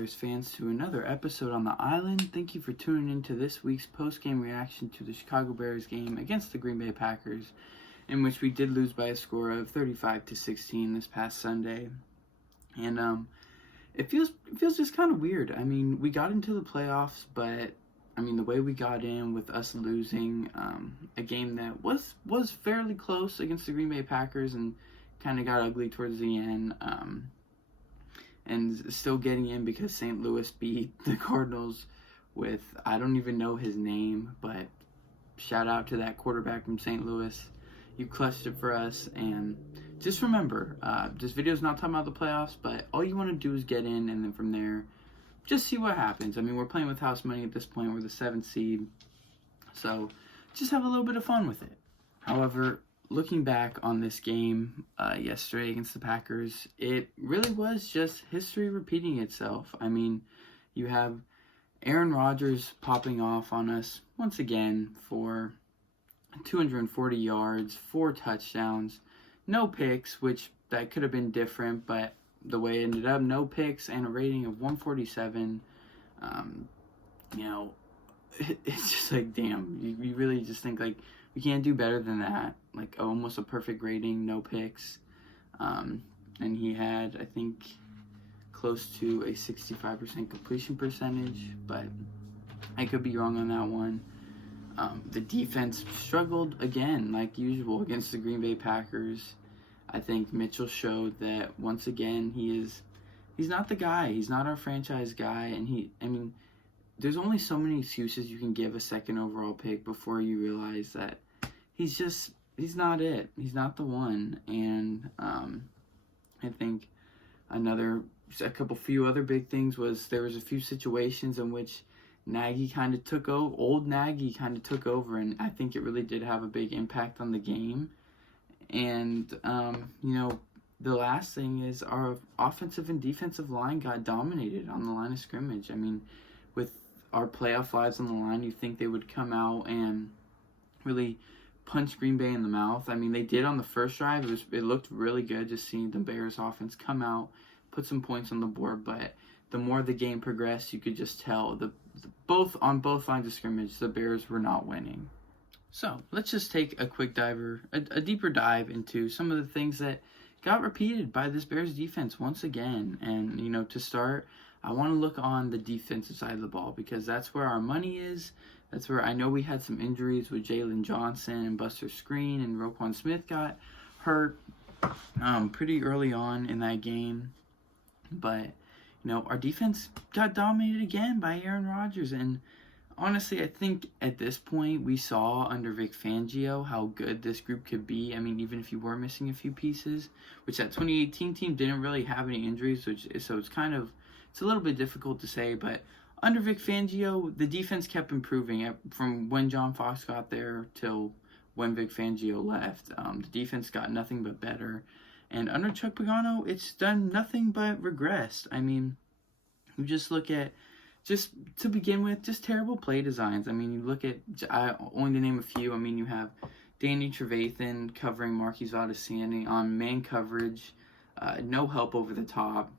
Bears fans, to another episode on the island. Thank you for tuning in to this week's post-game reaction to the Chicago Bears game against the Green Bay Packers, in which we did lose by a score of 35-16 this past Sunday. And it feels just kind of weird. I mean, we got into the playoffs, but I mean, the way we got in with us losing a game that was fairly close against the Green Bay Packers and kind of got ugly towards the end. And still getting in because St. Louis beat the Cardinals with, I don't even know his name, but shout out to that quarterback from St. Louis. You clutched it for us. And just remember, this video is not talking about the playoffs, but all you want to do is get in, and then from there, just see what happens. I mean, we're playing with house money at this point. We're the 7th seed. So just have a little bit of fun with it. However, looking back on this game yesterday against the Packers, it really was just history repeating itself. I mean, you have Aaron Rodgers popping off on us once again for 240 yards, 4 touchdowns, no picks, which that could have been different, but the way it ended up, no picks and a rating of 147. It's just like, damn, you really just think like, we can't do better than that. Like almost a perfect rating, no picks. And he had, I think, close to a 65% completion percentage, but I could be wrong on that one. The defense struggled again, like usual, against the Green Bay Packers. I think Mitchell showed that once again he's not the guy. He's not our franchise guy, and there's only so many excuses you can give a second overall pick before you realize that he's not it. He's not the one. And I think a few other big things was there was a few situations in which Nagy kind of took over, old Nagy kind of took over, and I think it really did have a big impact on the game. And, the last thing is our offensive and defensive line got dominated on the line of scrimmage. I mean, with our playoff lives on the line, you think they would come out and really punch Green Bay in the mouth. I mean, they did on the first drive. It looked really good just seeing the Bears offense come out, put some points on the board, but the more the game progressed, you could just tell on both lines of scrimmage, the Bears were not winning. So let's just take a quick a deeper dive into some of the things that got repeated by this Bears defense once again. And, to start, I want to look on the defensive side of the ball because that's where our money is. That's where I know we had some injuries with Jalen Johnson and Buster Screen, and Roquan Smith got hurt pretty early on in that game. But, our defense got dominated again by Aaron Rodgers. And honestly, I think at this point we saw under Vic Fangio how good this group could be. I mean, even if you were missing a few pieces, which that 2018 team didn't really have any injuries, so it's a little bit difficult to say. But under Vic Fangio, the defense kept improving from when John Fox got there till when Vic Fangio left. The defense got nothing but better. And under Chuck Pagano, it's done nothing but regressed. I mean, you just look at, just to begin with, just terrible play designs. I mean, you look at, only to name a few, I mean, you have Danny Trevathan covering Marquise Valdez-Scantling on man coverage, no help over the top,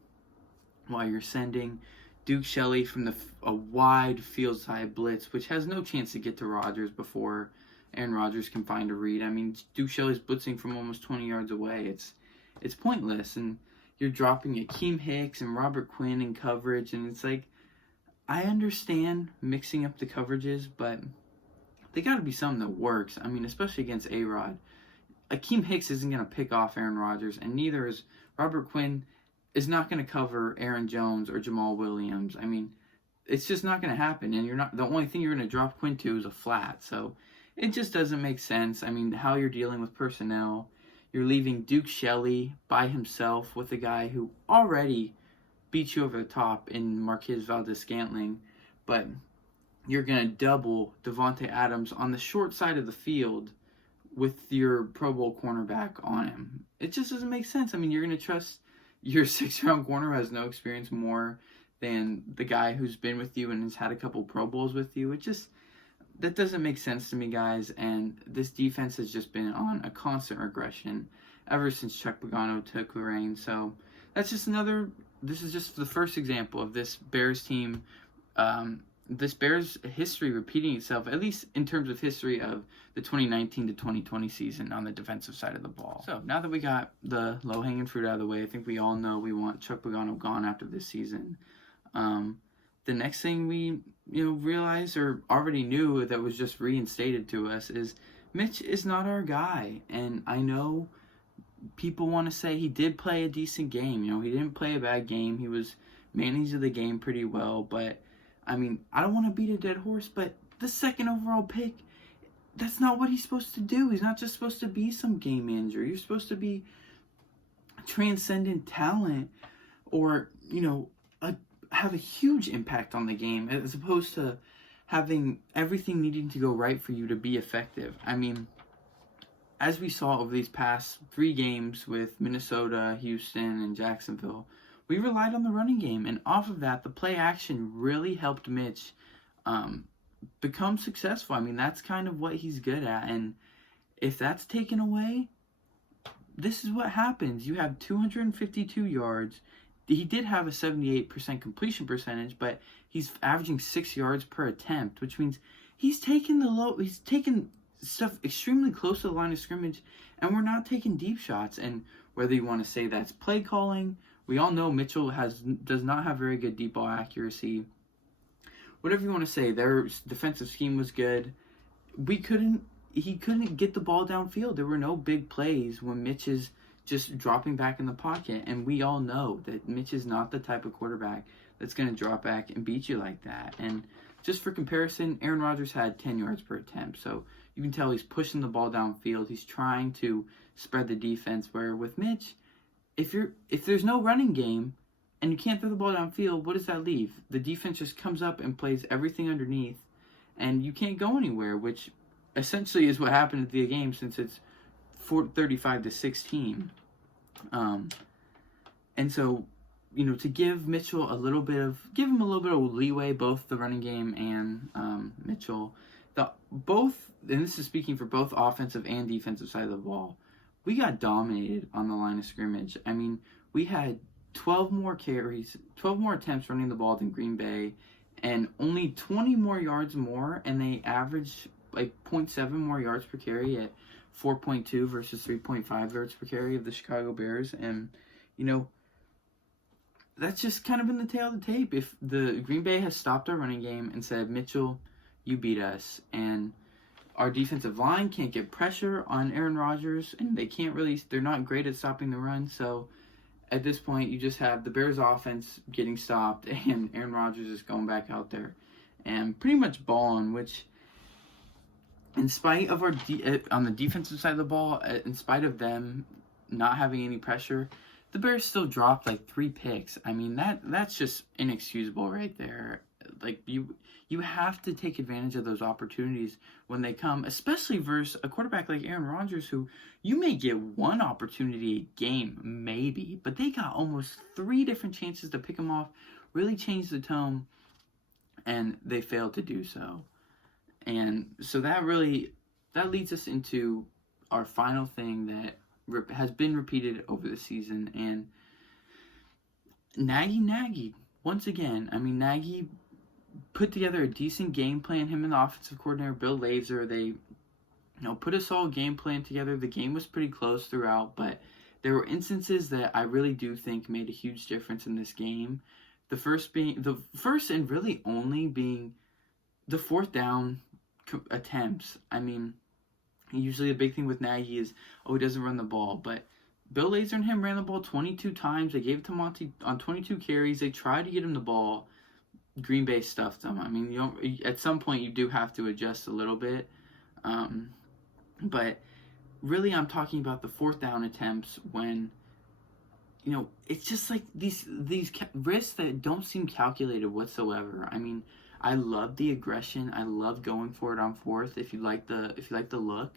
while you're sending Duke Shelley from a wide field side blitz, which has no chance to get to Rodgers before Aaron Rodgers can find a read. I mean, Duke Shelley's blitzing from almost 20 yards away. It's pointless, and you're dropping Akeem Hicks and Robert Quinn in coverage, and it's like, I understand mixing up the coverages, but they got to be something that works. I mean, especially against A-Rod. Akeem Hicks isn't going to pick off Aaron Rodgers, and neither is Robert Quinn is not going to cover Aaron Jones or Jamal Williams. I mean, it's just not going to happen, and the only thing you're going to drop Quinn to is a flat, so it just doesn't make sense. I mean, how you're dealing with personnel, you're leaving Duke Shelley by himself with a guy who already beat you over the top in Marquise Valdez-Scantling, but you're going to double Devontae Adams on the short side of the field with your Pro Bowl cornerback on him. It just doesn't make sense. I mean, you're going to trust your 6th-round corner who has no experience more than the guy who's been with you and has had a couple Pro Bowls with you. That doesn't make sense to me, guys, and this defense has just been on a constant regression ever since Chuck Pagano took the reins. So that's just another this is just the first example of this Bears team, this Bears history repeating itself, at least in terms of history of the 2019 to 2020 season on the defensive side of the ball. So now that we got the low-hanging fruit out of the way, I think we all know we want Chuck Pagano gone after this season. The next thing we realized or already knew that was just reinstated to us is Mitch is not our guy. And I know people want to say he did play a decent game. He didn't play a bad game. He was managing the game pretty well. But, I mean, I don't want to beat a dead horse, but the second overall pick, that's not what he's supposed to do. He's not just supposed to be some game manager. You're supposed to be transcendent talent or, have a huge impact on the game as opposed to having everything needing to go right for you to be effective. I mean, as we saw over these past 3 games with Minnesota, Houston, and Jacksonville, we relied on the running game. And off of that, the play action really helped Mitch become successful. I mean, that's kind of what he's good at. And if that's taken away, this is what happens. You have 252 yards. He did have a 78% completion percentage, but he's averaging 6 yards per attempt, which means he's taking stuff extremely close to the line of scrimmage, and we're not taking deep shots. And whether you want to say that's play calling, we all know Mitchell does not have very good deep ball accuracy. Whatever you want to say, their defensive scheme was good. He couldn't get the ball downfield. There were no big plays when Mitch is just dropping back in the pocket, and we all know that Mitch is not the type of quarterback that's going to drop back and beat you like that. And just for comparison, Aaron Rodgers had 10 yards per attempt, so you can tell he's pushing the ball downfield. He's trying to spread the defense, where with Mitch, if there's no running game and you can't throw the ball downfield, what does that leave? The defense just comes up and plays everything underneath, and you can't go anywhere, which essentially is what happened at the game since it's 35-16. And so, to give Mitchell a little bit of leeway, both the running game and Mitchell, and this is speaking for both offensive and defensive side of the ball, we got dominated on the line of scrimmage. I mean, we had 12 more attempts running the ball than Green Bay, and only 20 more yards more, and they averaged like 0.7 more yards per carry at 4.2 versus 3.5 yards per carry of the Chicago Bears. And, that's just kind of been the tail of the tape. If the Green Bay has stopped our running game and said, Mitchell, you beat us, and our defensive line can't get pressure on Aaron Rodgers, and they're not great at stopping the run. So at this point, you just have the Bears offense getting stopped and Aaron Rodgers is going back out there and pretty much balling, which, in spite of on the defensive side of the ball, in spite of them not having any pressure, the Bears still dropped like 3 picks. I mean, that's just inexcusable right there. Like, you have to take advantage of those opportunities when they come, especially versus a quarterback like Aaron Rodgers, who you may get 1 opportunity a game, maybe, but they got almost 3 different chances to pick him off, really change the tone, and they failed to do so. And so that leads us into our final thing that has been repeated over the season. And Nagy, once again. I mean, Nagy put together a decent game plan. Him and the offensive coordinator, Bill Lazor, they put a solid game plan together. The game was pretty close throughout, but there were instances that I really do think made a huge difference in this game. The first and really only being the 4th down attempts. I mean, usually a big thing with Nagy is, he doesn't run the ball, but Bill Lazor and him ran the ball 22 times. They gave it to Monty on 22 carries. They tried to get him the ball. Green Bay stuffed them. I mean, at some point you do have to adjust a little bit, but really I'm talking about the 4th down attempts when, it's just like these risks that don't seem calculated whatsoever. I mean, I love the aggression. I love going for it on 4th if you like the look,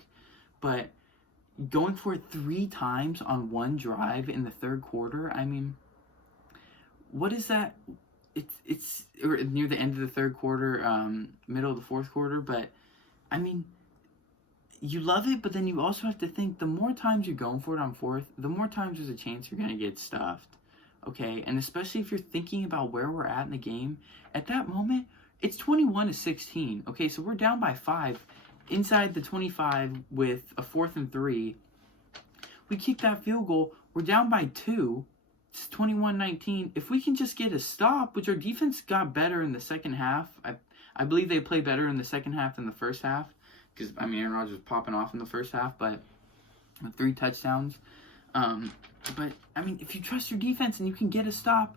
but going for it 3 times on one drive in the 3rd quarter. I mean, what is that? It's near the end of the 3rd quarter, middle of the 4th quarter. But I mean, you love it, but then you also have to think the more times you're going for it on 4th, the more times there's a chance you're gonna get stuffed. okay? And especially if you're thinking about where we're at in the game, at that moment, it's 21-16, okay? So we're down by 5 inside the 25 with a 4th and 3. We kick that field goal, we're down by 2. It's 21-19. If we can just get a stop, which our defense got better in the second half. I believe they played better in the second half than the first half. Because, I mean, Aaron Rodgers was popping off in the first half, but with 3 touchdowns. But, I mean, if you trust your defense and you can get a stop,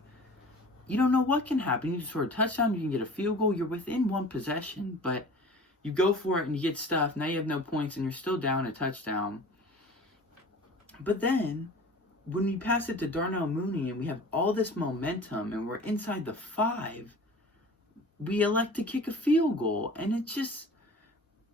you don't know what can happen. You can score a touchdown, you can get a field goal. You're within 1 possession, but you go for it and you get stuffed. Now you have no points and you're still down a touchdown. But then, when we pass it to Darnell Mooney and we have all this momentum and we're inside the 5, we elect to kick a field goal. And it just,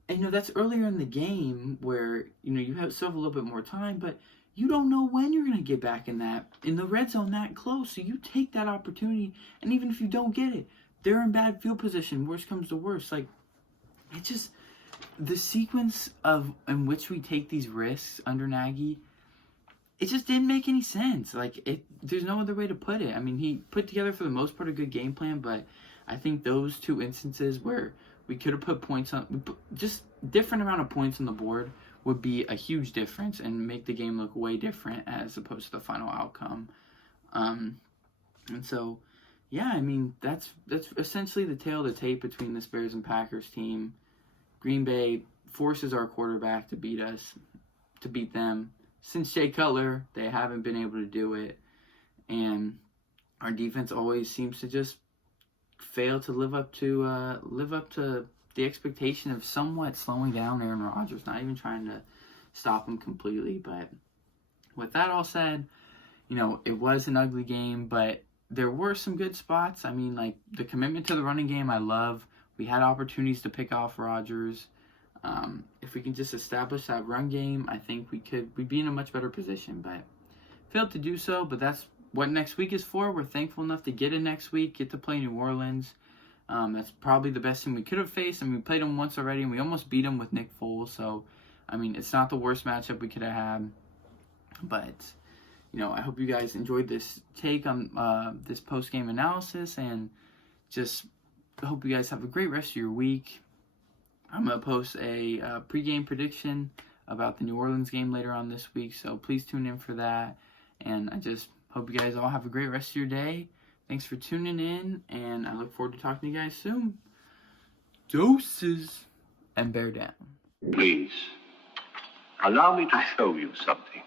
that's earlier in the game where, you still have a little bit more time, but you don't know when you're going to get back in the red zone that close. So you take that opportunity, and even if you don't get it, they're in bad field position. Worst comes to worst. Like, it just, the sequence in which we take these risks under Nagy, it just didn't make any sense. Like, there's no other way to put it. I mean, he put together for the most part a good game plan, but I think those 2 instances where we could have put points on, just different amount of points on the board would be a huge difference and make the game look way different as opposed to the final outcome. And so, yeah, I mean, that's essentially the tale of the tape between this Bears and Packers team. Green Bay forces our quarterback to beat them. Since Jay Cutler, they haven't been able to do it. And our defense always seems to just fail to live up to the expectation of somewhat slowing down Aaron Rodgers, not even trying to stop him completely. But with that all said, it was an ugly game, but there were some good spots. I mean, like, the commitment to the running game, I love. We had opportunities to pick off Rodgers. If we can just establish that run game, I think we'd be in a much better position, but failed to do so. But that's what next week is for. We're thankful enough to get in next week, get to play New Orleans. That's probably the best team we could have faced. I mean, we played them once already, and we almost beat them with Nick Foles. So, I mean, it's not the worst matchup we could have had. But, I hope you guys enjoyed this take on this post-game analysis, and just hope you guys have a great rest of your week. I'm going to post a pregame prediction about the New Orleans game later on this week, so please tune in for that. And I just hope you guys all have a great rest of your day. Thanks for tuning in, and I look forward to talking to you guys soon. Doses, and bear down. Please, allow me to show you something.